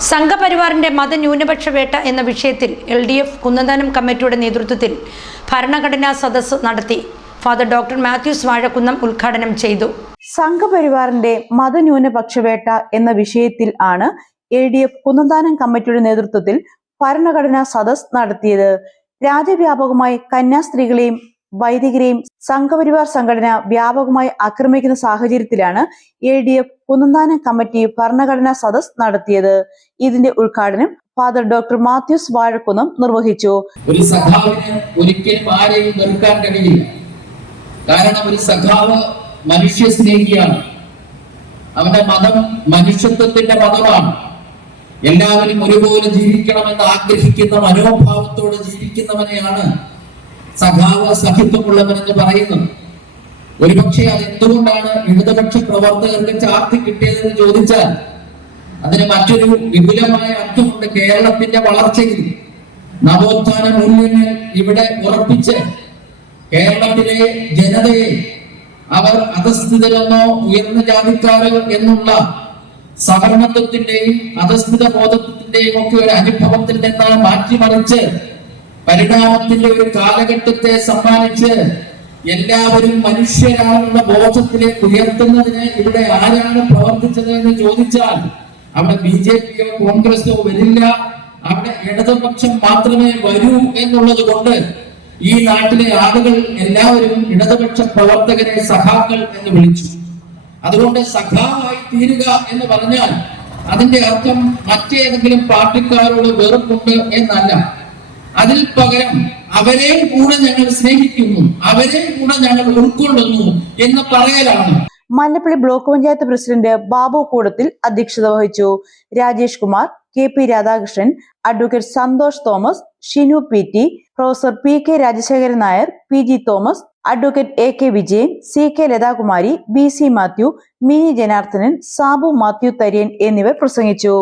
സംഘപരിവാറിന്റെ മതന്യൂനപക്ഷ വേട്ട എന്ന വിഷയത്തിൽ LDF കുന്നന്താനം കമ്മിറ്റിയുടെ നേതൃത്വത്തിൽ ഭരണഘടനാ സദസ്സ് നടത്തി. ഫാദർ ഡോക്ടർ മാത്യൂസ് വാഴക്കുന്നം ഉദ്ഘാടനം ചെയ്തു. സംഘപരിവാറിന്റെ മതന്യൂനപക്ഷ വേട്ട എന്ന വിഷയത്തിൽ ആണ് LDF കുന്നന്താനം കമ്മിറ്റിയുടെ നേതൃത്വത്തിൽ ഭരണഘടനാ സദസ്സ് നടത്തിയത്. രാജ്യവ്യാപകമായി കന്യാസ്ത്രീകളെയും വൈദികരെയും സംഘപരിവാർ സംഘടന വ്യാപകമായി ആക്രമിക്കുന്ന സാഹചര്യത്തിലാണ് LDF കുന്നന്താനം കമ്മിറ്റി ഭരണഘടനാ സദസ്സ് നടത്തിയത്. ഇതിന്റെ ഉദ്ഘാടനം ഫാദർ ഡോക്ടർ മാത്യൂസ് വാഴക്കുന്നം നിർവഹിച്ചു. ഒരു സഖാവിന് ഒരിക്കലും ആരെയും വെറുക്കാൻ കഴിയില്ല. കാരണം ഒരു സഖാവ് മനുഷ്യ സ്നേഹിയാണ്. അവന്റെ മതം മനുഷ്യത്വത്തിന്റെ മതമാണ്. എല്ലാവരും ഒരുപോലെ ജീവിക്കണമെന്ന് ആഗ്രഹിക്കുന്ന മനോഭാവത്തോടെ ജീവിക്കുന്നവനെയാണ് സഖാവ് സഹിത്വമുള്ളവനെന്ന് പറയുന്നത്. ഒരുപക്ഷെ അത് എന്തുകൊണ്ടാണ് ഇടതുപക്ഷ പ്രവർത്തകർക്ക് ചാർത്തി കിട്ടിയതെന്ന് ചോദിച്ചാൽ അതിന് മറ്റൊരു വിപുലമായ അർത്ഥമുണ്ട്. കേരളത്തിന്റെ വളർച്ചയിൽ നവോത്ഥാന മൂല്യങ്ങൾ ഇവിടെ ഉറപ്പിച്ച് കേരളത്തിലെ ജനതയെ അവർ അധസ്ഥിതരെന്നോ ഉയർന്ന ജാതിക്കാരോ എന്നുള്ള സവർണത്വത്തിന്റെയും അധസ്ഥിത ബോധത്തിന്റെയും ഒക്കെ ഒരു അനുഭവത്തിൽ നിന്ന് മാറ്റിമറിച്ച് പരിണാമത്തിന്റെ ഒരു കാലഘട്ടത്തെ സമ്മാനിച്ച് എല്ലാവരും മനുഷ്യരാണെന്ന ബോധത്തിലേക്ക് ഉയർത്തുന്നതിന് ഇവിടെ ആരാണ് പ്രവർത്തിച്ചത് എന്ന് ചോദിച്ചാൽ അവിടെ BJPയോ കോൺഗ്രസോ വരില്ല. അവിടെ ഇടതുപക്ഷം മാത്രമേ വരൂ എന്നുള്ളത് കൊണ്ട് ഈ നാട്ടിലെ ആളുകൾ എല്ലാവരും ഇടതുപക്ഷ പ്രവർത്തകരെ സഖാക്കൾ എന്ന് വിളിച്ചു. അതുകൊണ്ട് സഖാവായി തീരുക എന്ന് പറഞ്ഞാൽ അതിന്റെ അർത്ഥം മറ്റേതെങ്കിലും പാർട്ടിക്കാരോട് വെറുപ്പുണ്ട് എന്നല്ല. അതിൽ പകരം അവരെയും കൂടെ ഞങ്ങൾ സ്നേഹിക്കുന്നു, അവരെയും കൂടെ ഞങ്ങൾ ഉൾക്കൊള്ളുന്നു എന്ന് പറയലാണ്. മല്ലപ്പള്ളി ബ്ലോക്ക് പഞ്ചായത്ത് പ്രസിഡന്റ് ബാബു കൂടത്തിൽ അധ്യക്ഷത വഹിച്ചു. Rajesh Kumar, KP Radhakrishnan, advocate Santhosh Thomas, Shinu PT, professor PK Rajasekharan Nair, PG Thomas, advocate AK Vijayan, CK Lathakumari, BC Mathew, Mini Janardhanan, Sabu Mathew Tharyan എന്നിവർ പ്രസംഗിച്ചു.